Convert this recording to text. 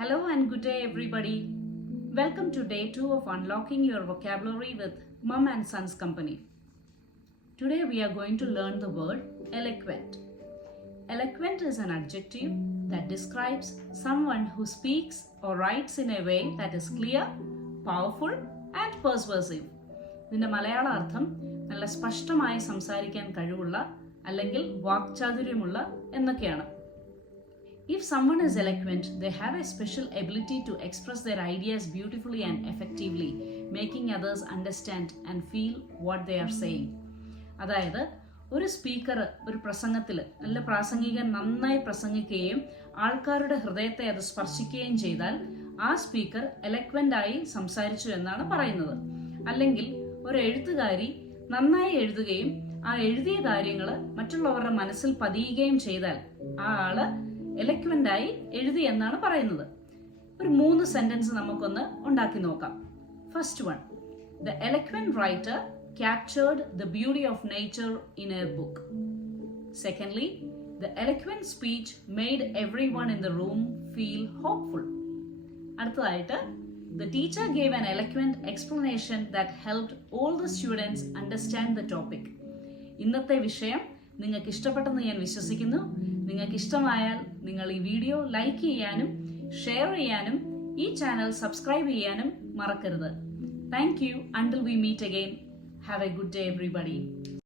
Hello and good day everybody. Welcome to day 2 of Unlocking Your Vocabulary with Mum and Sons Company. Today we are going to learn the word eloquent. Eloquent is an adjective that describes someone who speaks or writes in a way that is clear, powerful and persuasive. ഇതിന്റെ മലയാള അർത്ഥം നല്ല സ്പഷ്ടമായി സംസാരിക്കാൻ കഴിവുള്ള അല്ലെങ്കിൽ വാക്ചാതുര്യമുള്ള എന്നൊക്കെയാണ്. If someone is eloquent, they have a special ability to express their ideas beautifully and effectively, making others understand and feel what they are saying. അതായത് ഒരു സ്പീക്കർ ഒരു പ്രസംഗത്തിൽ നല്ല പ്രാസംഗികൻ നന്നായി പ്രസംഗിക്കുകയും ആൾക്കാരുടെ ഹൃദയത്തെ അത് സ്പർശിക്കുകയും ചെയ്താൽ ആ സ്പീക്കർ എലക്വന്റ് ആയി സംസാരിച്ചു എന്നാണ് പറയുന്നത്. അല്ലെങ്കിൽ ഒരു എഴുത്തുകാരി നന്നായി എഴുതുകയും ആ എഴുതിയ കാര്യങ്ങൾ മറ്റുള്ളവരുടെ മനസ്സിൽ പതിയുകയും ചെയ്താൽ ആ ആള് എലക്വന്റ് ആയി എഴുതി എന്നാണ് പറയുന്നത്. ഒരു 3 സെന്റൻസ് നമുക്കൊന്ന് ഉണ്ടാക്കി നോക്കാം. First one, the eloquent writer captured the beauty of nature in her book. Secondly, the eloquent speech made everyone in the room feel hopeful. അടുത്തതായിട്ട്, the teacher gave an eloquent explanation that helped all the students understand the topic. ഇന്നത്തെ വിഷയം നിങ്ങൾക്ക് ഇഷ്ടപ്പെട്ടെന്ന് ഞാൻ വിശ്വസിക്കുന്നു. നിങ്ങൾക്ക് ഇഷ്ടമായാൽ നിങ്ങൾ ഈ വീഡിയോ ലൈക്ക് ചെയ്യാനും ഷെയർ ചെയ്യാനും ഈ ചാനൽ സബ്സ്ക്രൈബ് ചെയ്യാനും മറക്കരുത്. Thank you. Until we meet again. Have a good day, everybody.